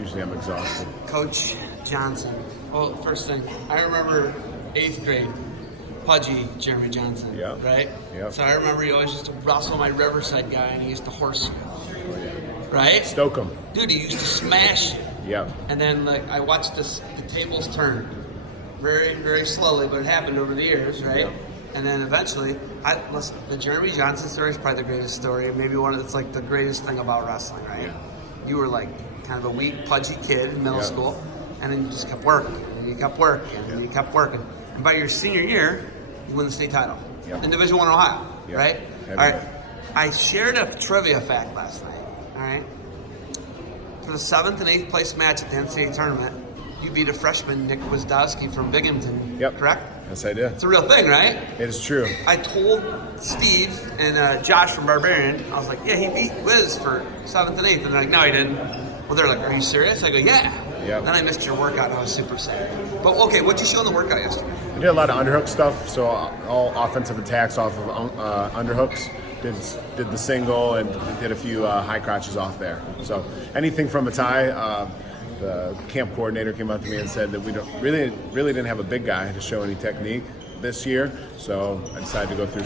Usually I'm exhausted. Coach Johnson. Well, first thing, I remember 8th grade, pudgy Jeremy Johnson, Yeah. right? Yep. So I remember he always used to wrestle my Riverside guy, and he used to horse, Oh, yeah. right? Stoke 'em. Dude, he used to smash. Yep. And then I watched the tables turn very, very slowly, but it happened over the years, right? Yep. And then eventually, listen, the Jeremy Johnson story is probably the greatest story. Maybe it's like the greatest thing about wrestling, right? Yeah. You were like kind of a weak, pudgy kid in middle Yep. school, and then you just kept working, and you kept working, and you kept working. And by your senior year, you win the state title Yep. in Division I Ohio, Yep. right? Heavy. All right. I shared a trivia fact last night, all right? For the 7th and 8th place match at the NCAA tournament, you beat a freshman, Nick Wisdowski from Binghamton, Yep. correct? Yes, I did. It's a real thing, right? It is true. I told Steve and Josh from Barbarian, I was like, yeah, he beat Wiz for 7th and 8th. And they're like, no, he didn't. Well, they're like, are you serious? I go, yeah. Yep. Then I missed your workout and I was super sad. But okay, what'd you show in the workout yesterday? I did a lot of underhook stuff, so all offensive attacks off of underhooks. Did the single and did a few high crotches off there. So anything from a tie. The camp coordinator came up to me and said that we really didn't have a big guy to show any technique this year, so I decided to go through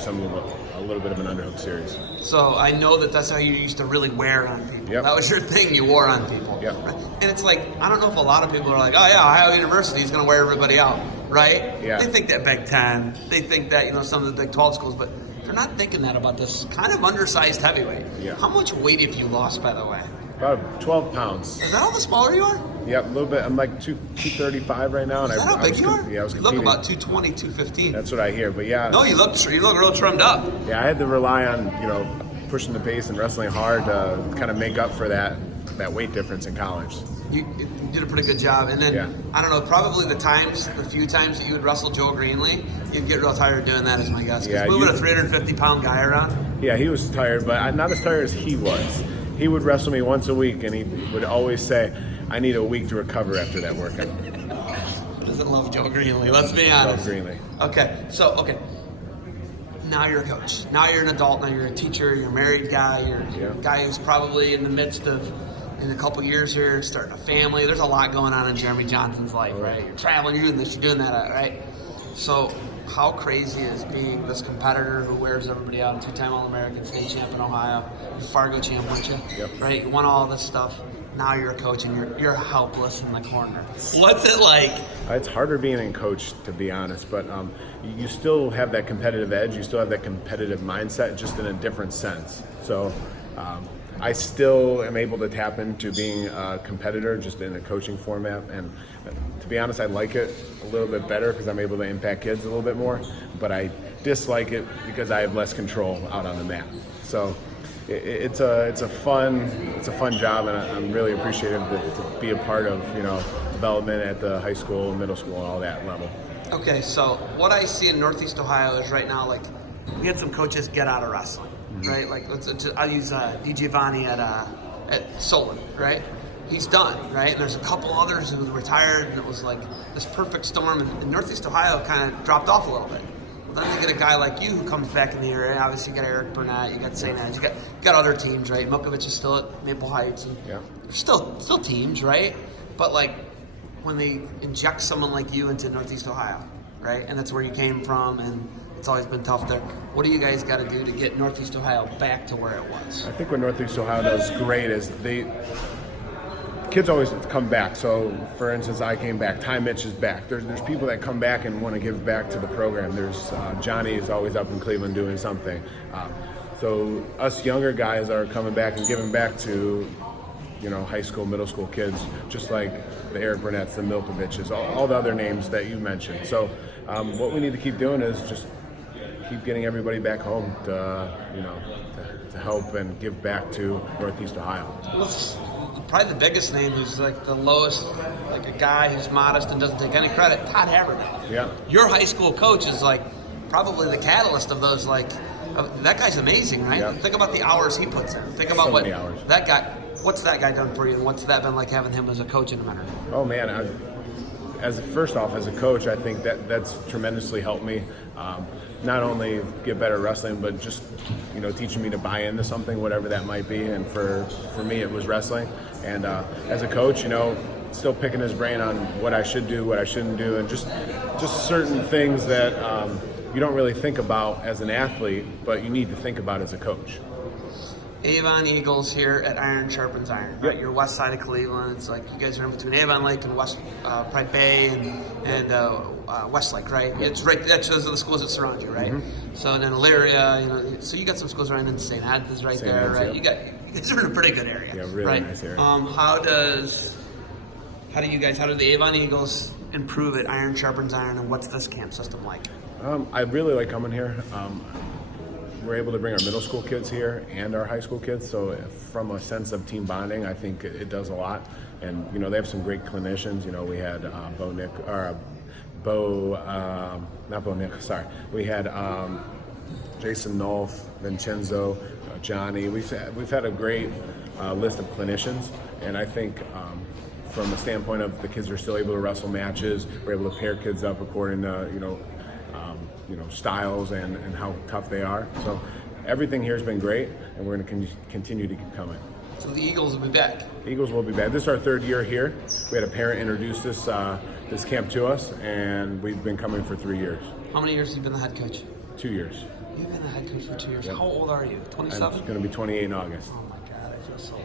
a little bit of an underhook series. So I know that's how you used to really wear on people. Yep. That was your thing, you wore on people. Yep. Right? And it's like, I don't know if a lot of people are like, oh yeah, Ohio University is going to wear everybody out, right? Yeah. They think that Big Ten, they think that, some of the Big 12 schools, but they're not thinking that about this kind of undersized heavyweight. Yeah. How much weight have you lost, by the way? About 12 pounds. Is that how the smaller you are? Yep, a little bit. I'm like 235 right now. And Is that how big you are? Yeah, I was You look competing. about 220, 215. That's what I hear, but yeah. No, you look real trimmed up. Yeah, I had to rely on, pushing the pace and wrestling hard to kind of make up for that weight difference in college. You did a pretty good job. And then, Yeah. I don't know, probably the few times that you would wrestle Joe Greenlee, you'd get real tired doing that, is my guess. Because Yeah, moving a 350-pound guy around. Yeah, he was tired, but not as tired as he was. He would wrestle me once a week, and he would always say, I need a week to recover after that workout. Doesn't love Joe Greenlee, let's be honest. Love Greenlee. Okay. Now you're a coach. Now you're an adult. Now you're a teacher. You're a married guy. You're a guy who's probably in the midst of, in a couple years here, starting a family. There's a lot going on in Jeremy Johnson's life, right? You're traveling, you're doing this, you're doing that, right? So how crazy is being this competitor who wears everybody out, two-time All-American, state champ in Ohio, Fargo champ, weren't you? Yep. Right? You won all this stuff. Now you're a coach and you're helpless in the corner. What's it like? It's harder being a coach, to be honest, but you still have that competitive edge. You still have that competitive mindset, just in a different sense. So I still am able to tap into being a competitor, just in a coaching format. And to be honest, I like it a little bit better because I'm able to impact kids a little bit more. But I dislike it because I have less control out on the mat. So it's a fun job, and I'm really appreciative to be a part of development at the high school, middle school, and all that level. Okay, so what I see in Northeast Ohio is right now, like, we had some coaches get out of wrestling, right? Like, I'll use DJ Vani at Solon, right? He's done, right? And there's a couple others who retired, and it was like this perfect storm, and Northeast Ohio kind of dropped off a little bit. Then they get a guy like you who comes back in the area. Obviously, you got Eric Burnett, you got St. Ed's, you got other teams, right? Milkovich is still at Maple Heights, and Yeah. there's still teams, right? But like when they inject someone like you into Northeast Ohio, right? And that's where you came from, and it's always been tough there. What do you guys got to do to get Northeast Ohio back to where it was? I think what Northeast Ohio does great is kids always come back. So, for instance, I came back. Ty Mitch is back. There's people that come back and want to give back to the program. There's Johnny is always up in Cleveland doing something. So us younger guys are coming back and giving back to, high school, middle school kids, just like the Eric Burnett's, the Milkoviches, all the other names that you mentioned. So what we need to keep doing is just keep getting everybody back home to help and give back to Northeast Ohio. Probably the biggest name who's like the lowest, like a guy who's modest and doesn't take any credit, Todd Haverty. Yeah. Your high school coach is like probably the catalyst of those, like, that guy's amazing, right? Yeah. Think about the hours he puts in. Think about So many hours. What's that guy done for you, and what's that been like having him as a coach in a minute? Oh man, as first off, as a coach, I think that's tremendously helped me. Not only get better at wrestling, but just teaching me to buy into something, whatever that might be. And for me, it was wrestling. And as a coach, still picking his brain on what I should do, what I shouldn't do, and just certain things that you don't really think about as an athlete, but you need to think about as a coach. Avon Eagles here at Iron Sharpens Iron, right? Yep. You're west side of Cleveland. It's like you guys are in between Avon Lake and West Pride Bay and Westlake, right? It's right. Those are the schools that surround you, right? Mm-hmm. So then Elyria, so you got some schools around in St. Ed's is right St. there, Ed's, right? yep. You guys are in a pretty good area, Yeah, really right? nice area. How do the Avon Eagles improve at Iron Sharpens Iron, and what's this camp system like? I really like coming here. We're able to bring our middle school kids here and our high school kids, so from a sense of team bonding, I think it does a lot. And they have some great clinicians. We had We had Jason Nolf, Vincenzo, Johnny. We've had a great list of clinicians, and I think from the standpoint of the kids are still able to wrestle matches, we're able to pair kids up according to styles and how tough they are. So everything here has been great, and we're going to continue to keep coming. So the Eagles will be back. The Eagles will be back. This is our third year here. We had a parent introduce this camp to us, and we've been coming for 3 years. How many years have you been the head coach? 2 years. You've been the head coach for 2 years. Yep. How old are you? 27? I'm going to be 28 in August. Oh my God, I feel so old.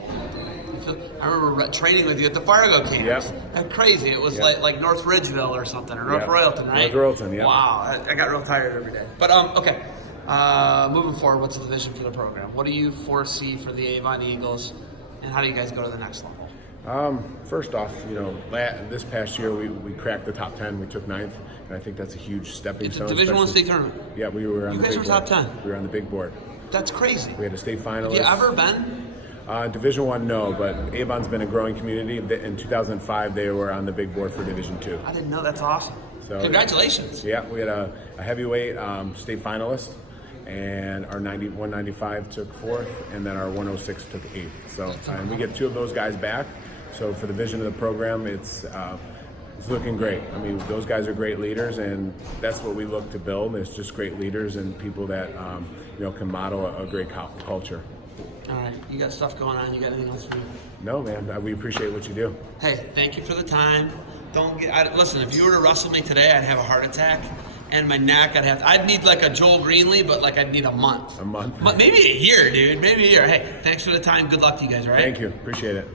I remember training with you at the Fargo camp. Yep. That's crazy. It was Yep. like North Ridgeville or something, or North Yep. Royalton, right? North Royalton, yeah. Wow, I got real tired every day. But okay, moving forward, what's the vision for the program? What do you foresee for the Avon Eagles, and how do you guys go to the next level? First off, this past year we cracked the top 10. We took 9th, and I think that's a huge stepping It's a stone. Division I especially- state tournament. Yeah, we were on You the guys big were top board. 10. We were on the big board. That's crazy. We had a state finalist. Have you ever been? Division I, no, but Avon's been a growing community. In 2005, they were on the big board for Division II. I didn't know. That's awesome. So, congratulations. Yeah, we had a heavyweight state finalist, and our 195 took 4th, and then our 106 took 8th. So, and we get 2 of those guys back. So for the vision of the program, it's looking great. I mean, those guys are great leaders, and that's what we look to build. It's just great leaders and people that can model a great culture. All right, you got stuff going on. You got anything else to do? No, man, we appreciate what you do. Hey, thank you for the time. Listen, if you were to wrestle me today, I'd have a heart attack, and my neck, I'd need like a Joel Greenlee, but like I'd need a month. A month? Maybe a year, dude. Maybe a year. Hey, thanks for the time. Good luck to you guys, all right? Thank you. Appreciate it.